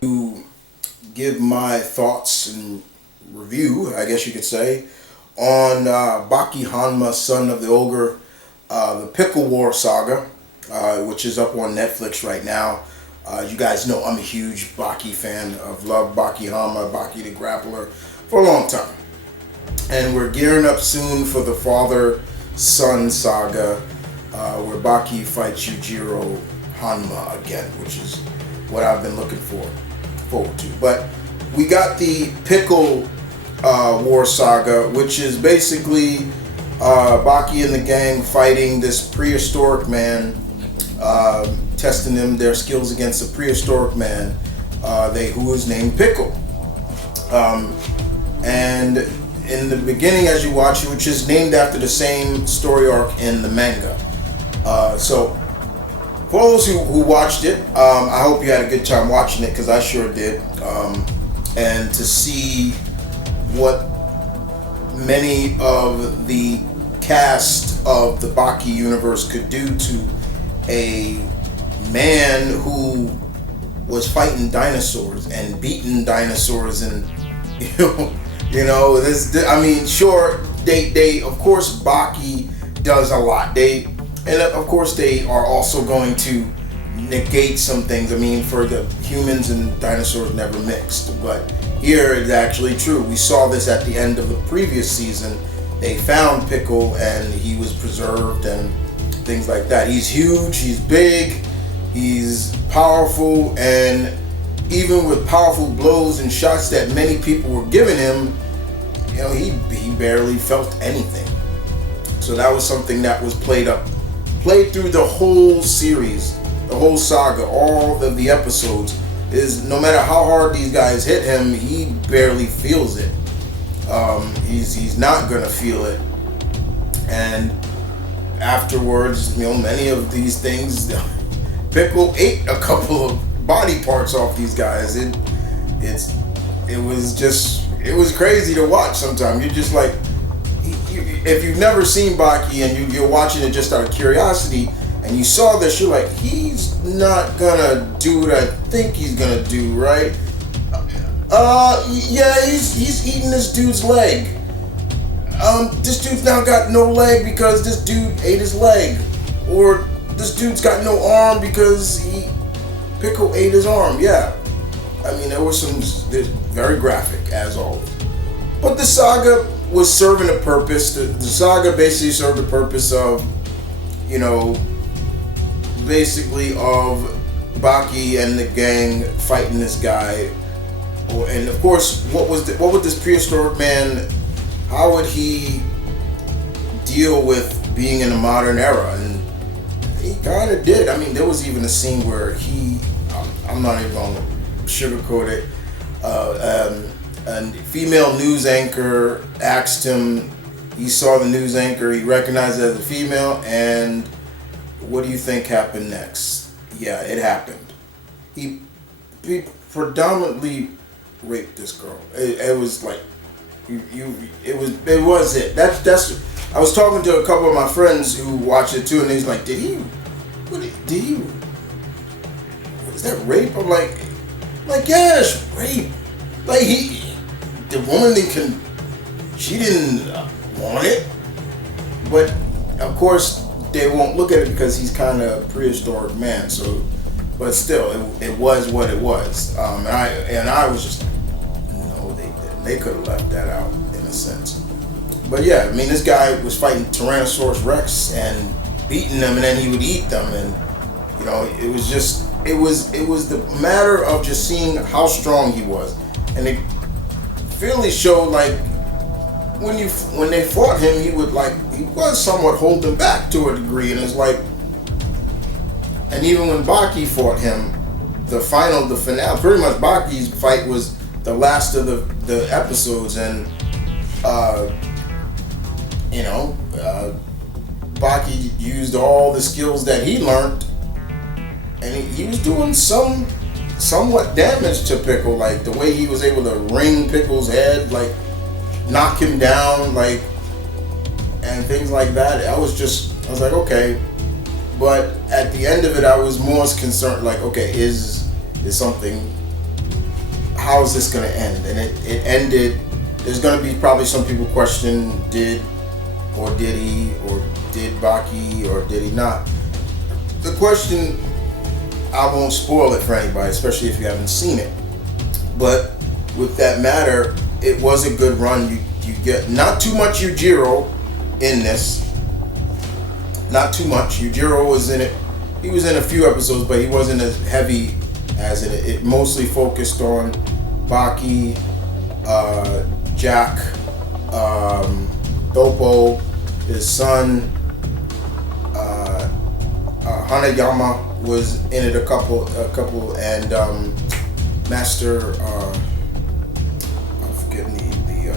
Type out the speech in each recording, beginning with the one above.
to give my thoughts and review, I guess you could say, on Baki Hanma, son of the Ogre, the Pickle War Saga, which is up on Netflix right now. You guys know I'm a huge Baki fan. I've loved Baki Hanma, Baki the Grappler, for a long time. And we're gearing up soon for the father-son saga, where Baki fights Yujiro Hanma again, which is what I've been looking forward to. But we got the Pickle War Saga, which is basically Baki and the gang fighting this prehistoric man, testing their skills against a prehistoric man, who is named Pickle. And in the beginning, as you watch it, which is named after the same story arc in the manga. So for those who watched it, I hope you had a good time watching it, because I sure did. And to see what many of the cast of the Baki universe could do to a man who was fighting dinosaurs and beating dinosaurs, and this. I mean, sure, they of course Baki does a lot. Of course they are also going to negate some things. I mean, for the humans and dinosaurs never mixed, but here it's actually true. We saw this at the end of the previous season. They found Pickle and he was preserved and things like that. He's huge, he's big, he's powerful, and even with powerful blows and shots that many people were giving him, he barely felt anything. So that was something that was played through the whole series, the whole saga, all of the episodes, is no matter how hard these guys hit him, he barely feels it. He's not gonna feel it. And afterwards, many of these things, Pickle ate a couple of body parts off these guys. It was crazy to watch. Sometimes you're just like, if you've never seen Baki and you're watching it just out of curiosity, and you saw this, you're like, he's not gonna do what I think he's gonna do, right? Yeah, he's eating this dude's leg. This dude's now got no leg because this dude ate his leg. Or this dude's got no arm because Pickle ate his arm. Yeah. I mean, there was very graphic, as always. But the saga was serving a purpose. The saga basically served the purpose of, basically of Baki and the gang fighting this guy. And of course, what would this prehistoric man, how would he deal with being in the modern era? And he kind of did. I mean, there was even a scene where I'm not even going to sugarcoat it, a female news anchor asked him, he saw the news anchor, he recognized it as a female, and what do you think happened next? Yeah, it happened. He predominantly raped this girl. It was like, it was it. That's. I was talking to a couple of my friends who watched it too, and he's like, was that rape? I'm like, yeah, it's rape. Like the woman she didn't want it, but of course they won't look at it because he's kind of a prehistoric man. So, but still, it was what it was. And I was just, no, they didn't. They could have left that out in a sense. But yeah, I mean, this guy was fighting Tyrannosaurus Rex and beating them, and then he would eat them, and it was the matter of just seeing how strong he was, and it really showed like when they fought him, he was somewhat holding back to a degree, and it's like, and even when Baki fought him, the finale, pretty much Baki's fight was the last of the episodes, and Baki used all the skills that he learned, and he was doing somewhat damage to Pickle, like the way he was able to ring Pickle's head, like knock him down, like, and things like that. I was like, okay. But at the end of it, I was more concerned, like, okay, is something how is this going to end? And it ended. There's going to be probably some people question, did he, or did Baki, or did he not? The question, I won't spoil it for anybody, especially if you haven't seen it. But with that matter, it was a good run. You get not too much Yujiro in this. Not too much. Yujiro was in it. He was in a few episodes, but he wasn't as heavy as in it. It mostly focused on Baki, Jack, Dopo, his son, Hanayama was in it a couple, and Master, I'm forgetting the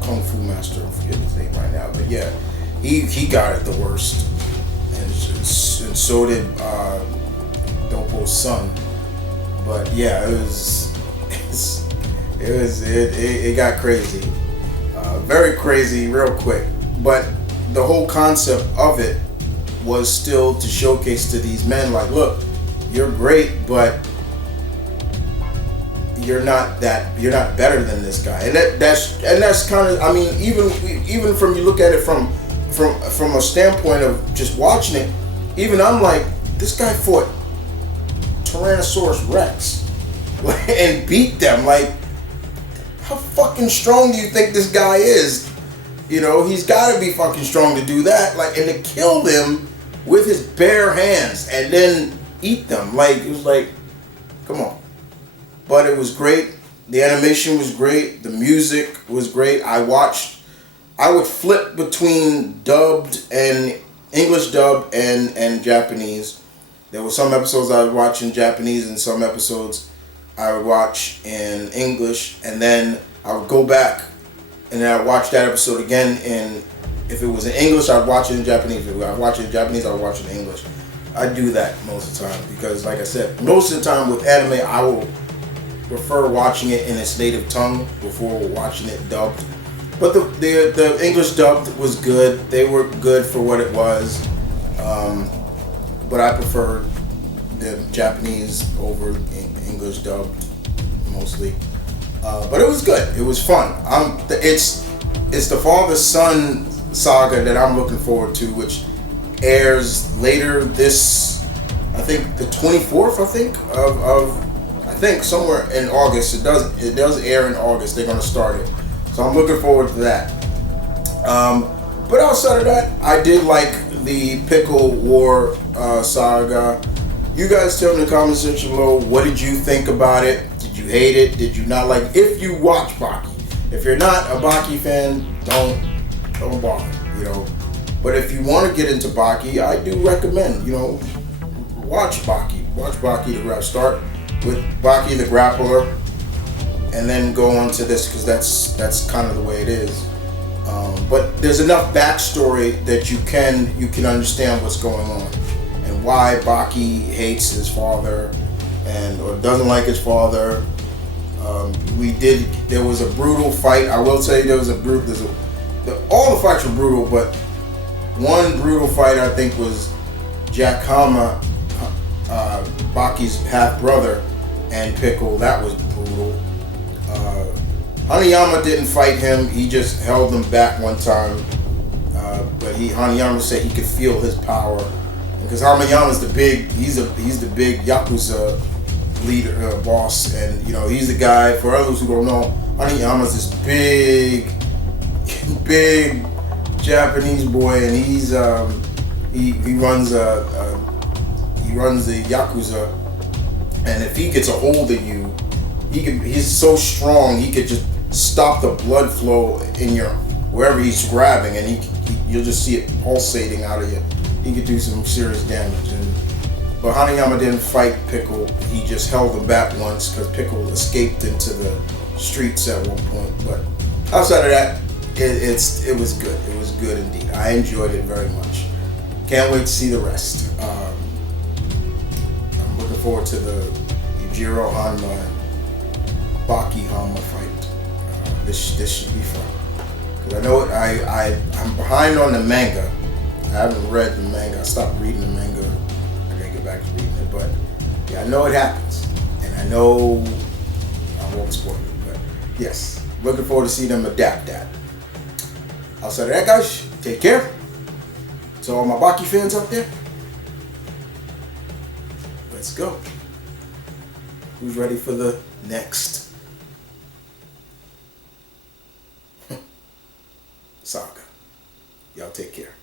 Kung Fu Master. I'm forgetting his name right now, but yeah, he got it the worst, and so did Dopo's son. But yeah, it got crazy, very crazy, real quick. But the whole concept of it was still to showcase to these men, like, look, you're great, but you're not better than this guy. And that's kind of, I mean, even from, you look at it from a standpoint of just watching it, even I'm like, this guy fought Tyrannosaurus Rex and beat them. Like, how fucking strong do you think this guy is? You know, he's got to be fucking strong to do that. Like, and to kill them with his bare hands and then eat them. Like, it was like, come on. But it was great. The animation was great. The music was great. I would flip between dubbed and English dubbed and Japanese. There were some episodes I would watch in Japanese and some episodes I would watch in English, and then I would go back and then I'd watch that episode again, and if it was in English, I'd watch it in Japanese. If I'd watch it in Japanese, I'd watch it in English. I do that most of the time because, like I said, most of the time with anime, I will prefer watching it in its native tongue before watching it dubbed. But the English dubbed was good. They were good for what it was. But I prefer the Japanese over English dubbed mostly. But it was good. It was fun. It's the father-son saga that I'm looking forward to, which airs later this, I think the 24th, I think somewhere in August. It does air in August. They're gonna start it. So I'm looking forward to that. But outside of that, I did like the Pickle War saga. You guys tell me in the comment section below, what did you think about it? Did you hate it? Did you not like it? If you watch Baki. If you're not a Baki fan, don't bother, you know. But if you want to get into Baki, I do recommend, you know, watch Baki. Watch Baki start with Baki the Grappler, and then go on to this, because that's kind of the way it is. But there's enough backstory that you can understand what's going on and why Baki hates his father or doesn't like his father. There was a brutal fight. I will tell you, all the fights were brutal, but one brutal fight I think was Jack Hanma, Baki's half brother, and Pickle. That was brutal. Hanayama didn't fight him. He just held him back one time. But Hanayama said he could feel his power, because Hanayama's he's the big Yakuza leader, boss, and you know, he's the guy. For others who don't know, Hanayama's this big Japanese boy, and he runs the Yakuza, and if he gets a hold of you, he's so strong, he could just stop the blood flow in wherever he's grabbing, and you'll just see it pulsating out of you. He could do some serious damage. But Hanayama didn't fight Pickle. He just held him back once because Pickle escaped into the streets at one point. But outside of that, it was good. It was good indeed. I enjoyed it very much. Can't wait to see the rest. I'm looking forward to the Yujiro Hanma and Baki Hanma fight. This should be fun. Because I know I'm behind on the manga. I haven't read the manga. I stopped reading the manga. I gotta get back to reading it. But yeah, I know it happens. And I know won't spoil it, but yes, looking forward to see them adapt that. Outside of that, guys, take care. To all my Baki fans out there, let's go. Who's ready for the next Saga? Y'all take care.